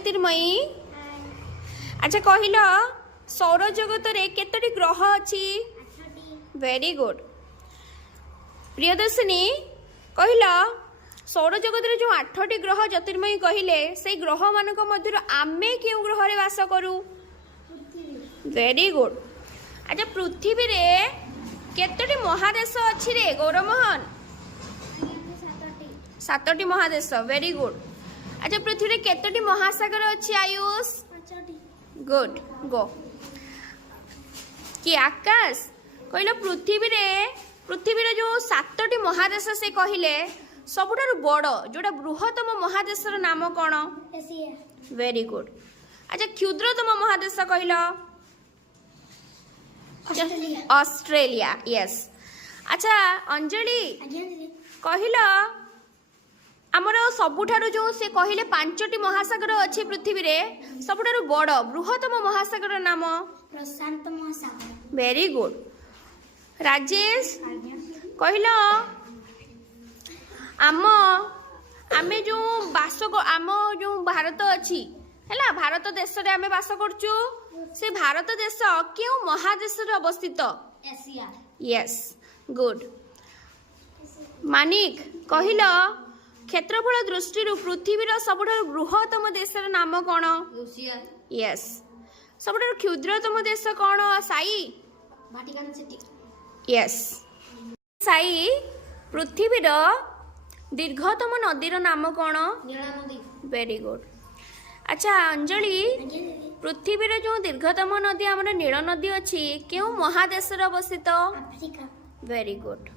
ज्योतिर्मयी अच्छा कहल सौर जगत रे केतोटी ग्रह अच्छी वेरी गुड प्रियदर्शिनी कहल सौर जगत रे जो 8टी ग्रह ज्योतिर्मयी कहले से ग्रह मानक मध्य आमे क्यों ग्रह रे वास करू वेरी गुड अच्छा पृथ्वी रे केतोटी महादेश अच्छी रे गौरमोहन 7टी महादेश वेरी गुड अच्छा पृथ्वी रे केतोटी महासागर अच्छी आयुष गुड गो कि आकाश कहल पृथ्वी रे जो 7टी महादेश से कहले सबुठारु बड़ जोटा बृहत्तम महादेश नाम कौन वेरी गुड अच्छा क्षुद्रतम महादेश कहल ऑस्ट्रेलिया यस अच्छा अंजलि कहल आमर सबुठारु जो से कहले 5टी महासागर अच्छी पृथ्वी रे सबुठारु बड़ बृहत्तम महासागर नाम प्रशांत महासागर वेरी गुड राजेश कहल आमे जो आम जो भारत अच्छी है भारत देश रे आमे बास करचु से भारत देश क्यों महादेश रे अवस्थित एशिया यस गुड मानिक कहल क्षेत्रफल दृष्टि पृथ्वीर सबुठारु बृहत्तम देशर नाम कौन रूसिया यस सबुठारु क्षुद्रतम देश कौन साई वाटिकन सिटी यस साई पृथ्वीर दीर्घतम नदीर नाम कौन नीला नदी वेरी गुड अच्छा अंजलि पृथ्वीर जो दीर्घतम नदी आमर नील नदी अच्छी क्यों महादेश अवस्थित अफ्रीका वेरी गुड